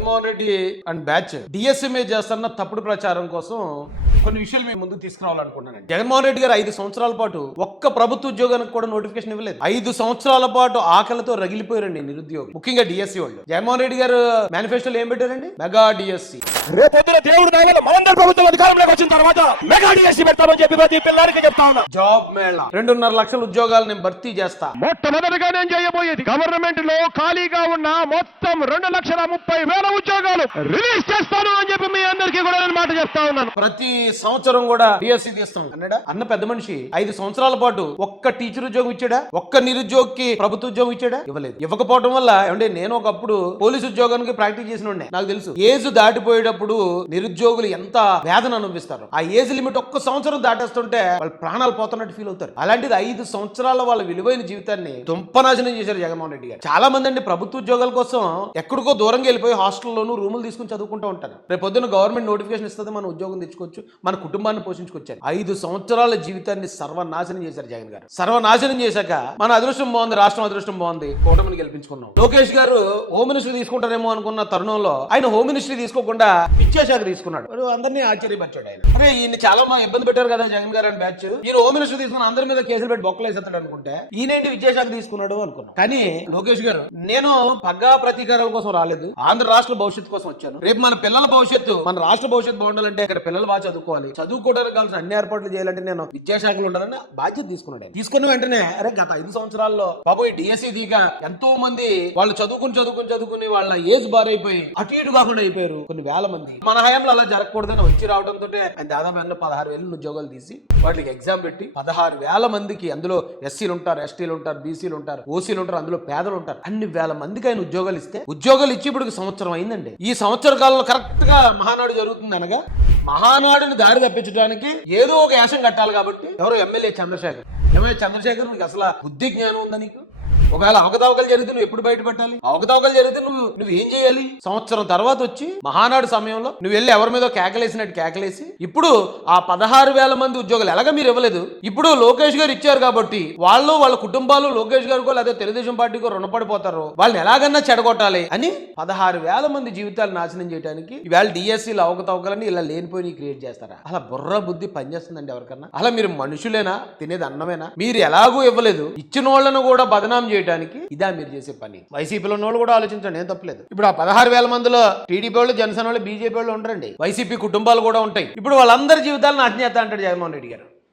Jaganmohan Reddy and batch DSC మీద చేస్తున్న తప్పుడు ప్రచారం కోసం కొన్ని విషయాలు మేము ముందుకు తీసుకురావాలనుకుంటున్నాను. జగన్మోహన్ రెడ్డి గారు 5 సంవత్సరాల పాటు ఒక్క ప్రభుత్వ ఉద్యోగానికి కూడా నోటిఫికేషన్ ఇవ్వలేదు. 5 సంవత్సరాల పాటు ఆకలితో రగిలిపోయారండి నిరుద్యోగులు, ముఖ్యంగా డిఎస్సీ వాళ్ళు. జగన్మోహన్ రెడ్డి గారు మేనిఫెస్టోలో ఏం పెట్టారండి? Mega DSC. రేపొద్దున దేవుడు దయవల్ల మనందరి ప్రభుత్వం అధికారంలోకి వచ్చిన తర్వాత మెగా డిఎస్సీ పెడతామని చెప్పి ప్రతి పిల్లలకి చెప్తా ఉన్నా. జాబ్ మేళా 2.5 లక్షల ఉద్యోగాలు నేను భర్తీ చేస్తా. మొట్టమొదటిగా నేను చేయబోయేది గవర్నమెంట్ లో ఖాళీగా ఉన్న మొత్తం 2,30,000 ఉద్యోగాలు రిలీజ్ చేస్తాను అని చెప్పి మీ అందరికీ కూడా నేను మాట చెప్తా ఉన్నాను. ప్రతి సంవత్సరం కూడా డిఎస్సీ తీస్తాం అన్నాడా అన్న పెద్ద మనిషి 5 సంవత్సరాల పాటు ఒక్క టీచర్ ఉద్యోగం ఇచ్చాడా? ఒక్క నిరుద్యోగికి ప్రభుత్వ ఉద్యోగం ఇచ్చాడా? ఇవ్వలేదు. ఇవ్వకపోవడం వల్ల ఏమంటే నేను ఒకప్పుడు పోలీసు ఉద్యోగానికి ప్రాక్టీస్ చేసిన ఉండే, నాకు తెలుసు ఏజ్ దాటిపోయేటప్పుడు నిరుద్యోగులు ఎంత వేదన అనుభవిస్తారు. ఆ ఏజ్ లిమిట్ ఒక్క సంవత్సరం దాటేస్తుంటే వాళ్ళు ప్రాణాలు పోతున్నట్టు ఫీల్ అవుతారు. అలాంటిది 5 సంవత్సరాల వాళ్ళ విలువైన జీవితాన్ని దుంపనాశనం చేశారు జగన్మోహన్ రెడ్డి గారు. చాలా మంది అండి ప్రభుత్వ ఉద్యోగాల కోసం ఎక్కడికో దూరంగా వెళ్ళిపోయి హాస్టల్లోనూ రూములు తీసుకుని చదువుకుంటూ ఉంటారు. రేపు పొద్దున్న గవర్నమెంట్ నోటిఫికేషన్ ఇస్తుంది, మన ఉద్యోగం తెచ్చుకోవచ్చు, మన కుటుంబాన్ని పోషించుకొచ్చారు. 5 సంవత్సరాల జీవితాన్ని సర్వనాశనం చేశారు జగన్ గారు. సర్వనాశనం చేశాక మన అదృష్టం బాగుంది, రాష్ట్రం అదృష్టం బాగుంది, కూటమిని గెలిపించుకున్నాం. లోకేష్ గారు హోమ్ మినిస్ట్రీ తీసుకుంటారేమో అనుకున్న తరుణంలో ఆయన హోమ్ మినిస్ట్రీ తీసుకోకుండా విద్యాశాఖ తీసుకున్నాడు. అందరినీ ఆశ్చర్యపరిచాడు ఆయన. అరే ఈయన చాలా ఇబ్బంది పెట్టారు కదా జగన్ గారు అని బ్యాచ్. ఈయన హోమ్ మినిస్ట్రీ తీసుకుని అందరి మీద కేసులు పెట్టి బొక్కలు వేసేస్తాడు అనుకుంటే ఈయనేంటి విద్యాశాఖ తీసుకున్నాడు అనుకున్నాం. కానీ లోకేష్ గారు నేను పగ్గా ప్రతీకారాల కోసం రాలేదు, ఆంధ్ర రాష్ట్ర భవిష్యత్తు కోసం వచ్చాను. రేపు మన పిల్లల భవిష్యత్తు, మన రాష్ట్ర భవిష్యత్తు బాగుండాలంటే ఇక్కడ పిల్లలు బాగా చదువుకోవాలి, చదువుకోవడానికి కావాల్సిన అన్ని ఏర్పాట్లు చేయాలంటే నేను విద్యాశాఖలో ఉండాలని బాధ్యత తీసుకున్నాడు. తీసుకున్న వెంటనే అరే గత 5 సంవత్సరాల్లో బాబు ఈ డిఎస్సీ దిగ ఎంతో మంది వాళ్ళు చదువుకుని వాళ్ళ ఏజ్ బారైపోయి అటు ఇటు కాకుండా అయిపోయారు కొన్ని వేల మంది. మన హయాంలో అలా జరగకూడదని వచ్చి రావడంతో దాదాపు 16,000 ఉద్యోగాలు తీసి వాటికి ఎగ్జామ్ పెట్టి 16,000 మందికి, అందులో ఎస్సీలు ఉంటారు, ఎస్టీలు ఉంటారు, బీసీలు ఉంటారు, ఓసీలు ఉంటారు, అందులో పేదలు ఉంటారు, అన్ని వేల మందికి ఆయన ఉద్యోగాలు ఇస్తే ఉద్యోగాలు ఇచ్చి ఇప్పుడు సంవత్సరం అయిందండి. ఈ సంవత్సర కాలంలో కరెక్ట్ గా మహానాడు జరుగుతుంది అనగా మహానాడుని దారి తప్పించడానికి ఏదో ఒక యాసం కట్టాలి కాబట్టి ఎవరో ఎమ్మెల్యే చంద్రశేఖర్. ఏమైనా చంద్రశేఖర్ నీకు అసలు బుద్ధి జ్ఞానం ఉందా నీకు? ఒకవేళ అవకతవకలు జరిగితే నువ్వు ఎప్పుడు బయట పెట్టాలి? అవకతవకలు జరిగితే నువ్వు ఏం చేయాలి? సంవత్సరం తర్వాత వచ్చి మహానాడు సమయంలో నువ్వు వెళ్ళి ఎవరి మీద కేకలేసినట్టు కేకలేసి ఇప్పుడు ఆ 16,000 మంది ఉద్యోగాలు ఎలాగ మీరు ఇవ్వలేదు, ఇప్పుడు లోకేష్ గారు ఇచ్చారు కాబట్టి వాళ్ళు వాళ్ళ కుటుంబాలు లోకేష్ గారికో లేదా తెలుగుదేశం పార్టీకో రుణపడిపోతారు, వాళ్ళని ఎలాగన్నా చెడగొట్టాలి అని 16,000 మంది జీవితాలు నాశనం చేయడానికి ఇవాళ డిఎస్సీలు అవకతవకలని ఇలా లేనిపోయి క్రియేట్ చేస్తారా? అలా బుర్ర బుద్ధి పనిచేస్తుందండి ఎవరికన్నా? అలా మీరు మనుషులేనా? తినేది అన్నమేనా? మీరు ఎలాగూ ఇవ్వలేదు, ఇచ్చిన వాళ్ళను కూడా బదనాం చేయడానికి ఇదా మీరు చేసే పని. వైసీపీలో ఉన్న వాళ్ళు కూడా ఆలోచించండి, ఏం తప్పలేదు. ఇప్పుడు ఆ 16,000 మందిలో టీడీపీ వాళ్ళు, జనసేన వాళ్ళు, బీజేపీ వాళ్ళు ఉండరండి, వైసీపీ కుటుంబాలు కూడా ఉంటాయి. ఇప్పుడు వాళ్ళందరి జీవితాలను నాశనం చేస్తా అంటాడు జగన్మోహన్ రెడ్డి గారు.